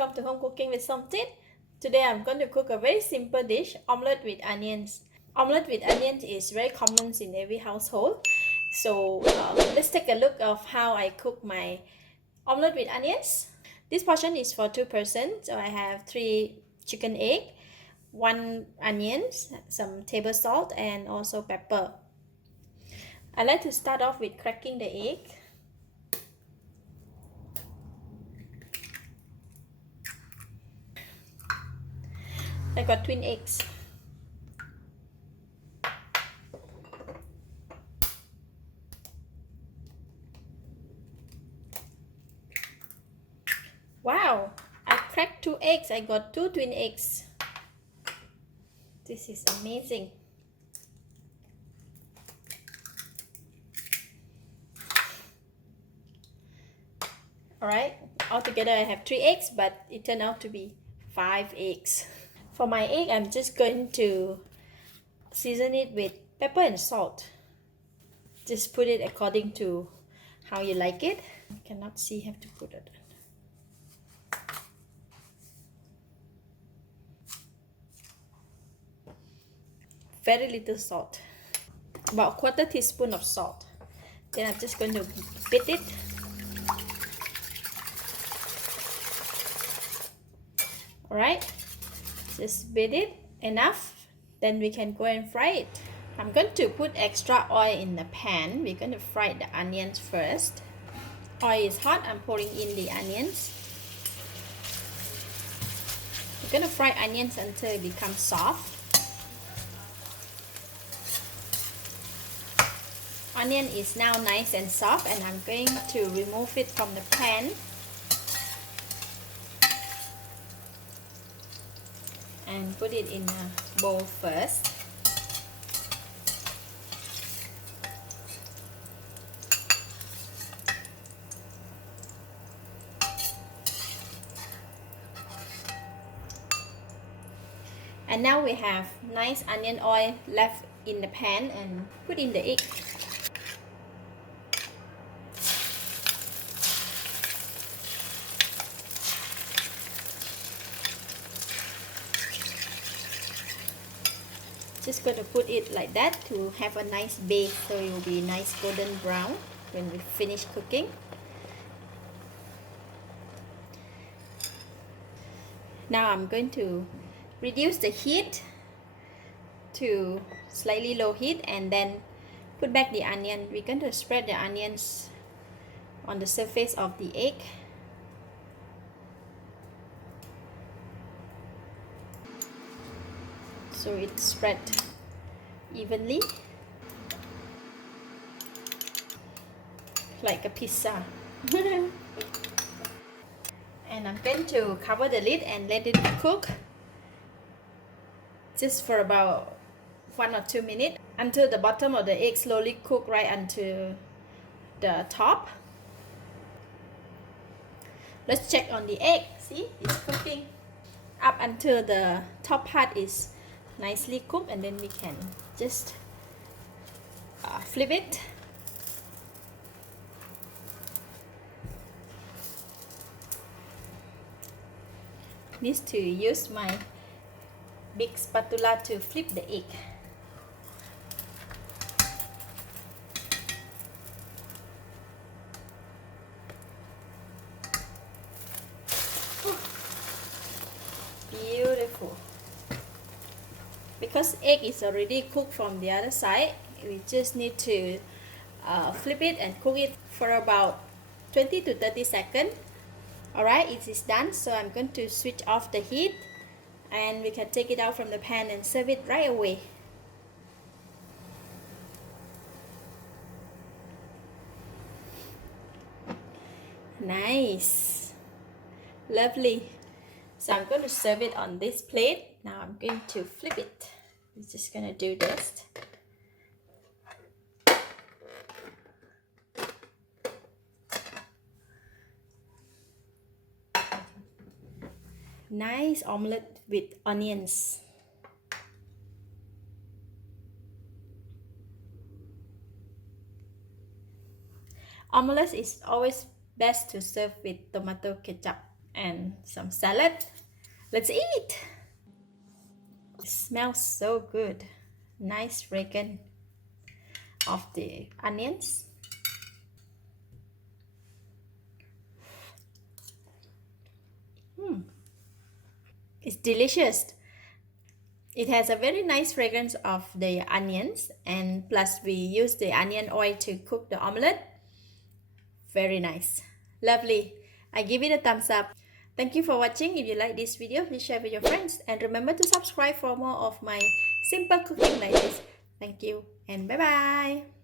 welcome to Home Cooking with Somjit. Today I'm going to cook a very simple dish, omelette with onions. Omelette with onions is very common in every household. So let's take a look of how I cook my omelette with onions. This portion is for 2 persons. So I have 3 chicken egg, 1 onions, some table salt and also pepper. I like to start off with cracking the egg. I got twin eggs. Wow, I cracked 2 eggs. I got 2 twin eggs. This is amazing. Alright, altogether I have 3 eggs, but it turned out to be 5 eggs. For my egg, I'm just going to season it with pepper and salt. Just put it according to how you like it. I cannot see, have to put it. Very little salt. About 1/4 teaspoon of salt. Then I'm just going to beat it. Alright, just beat it enough, then we can go and fry it. I'm going to put extra oil in the pan. We're going to fry the onions first. Oil is hot, I'm pouring in the onions. We're going to fry onions until it becomes soft. Onion is now nice and soft, and I'm going to remove it from the pan and put it in a bowl first. And now we have nice onion oil left in the pan, and put in the egg. Just going to put it like that to have a nice base, so it will be nice golden brown when we finish cooking. Now I'm going to reduce the heat to slightly low heat and then put back the onion. We're going to spread the onions on the surface of the egg. So it's spread evenly like a pizza. And I'm going to cover the lid and let it cook just for about 1 or 2 minutes until the bottom of the egg slowly cook right until the top. Let's check on the egg. See, it's cooking up until the top part is nicely cooked, and then we can just flip it. Need to use my big spatula to flip the egg. Beautiful. Because egg is already cooked from the other side, we just need to flip it and cook it for about 20 to 30 seconds. Alright, it is done, so I'm going to switch off the heat and we can take it out from the pan and serve it right away. Nice, lovely. So I'm going to serve it on this plate. Now I'm going to flip it. We're just going to do this. Nice omelette with onions. Omelette is always best to serve with tomato ketchup. and some salad. Let's eat. It smells so good. Nice fragrance of the onions. It's delicious. It has a very nice fragrance of the onions, and plus we use the onion oil to cook the omelette. Very nice. Lovely. I give it a thumbs up. Thank you for watching. If you like this video, please share with your friends. And remember to subscribe for more of my simple cooking like this. Thank you and bye bye.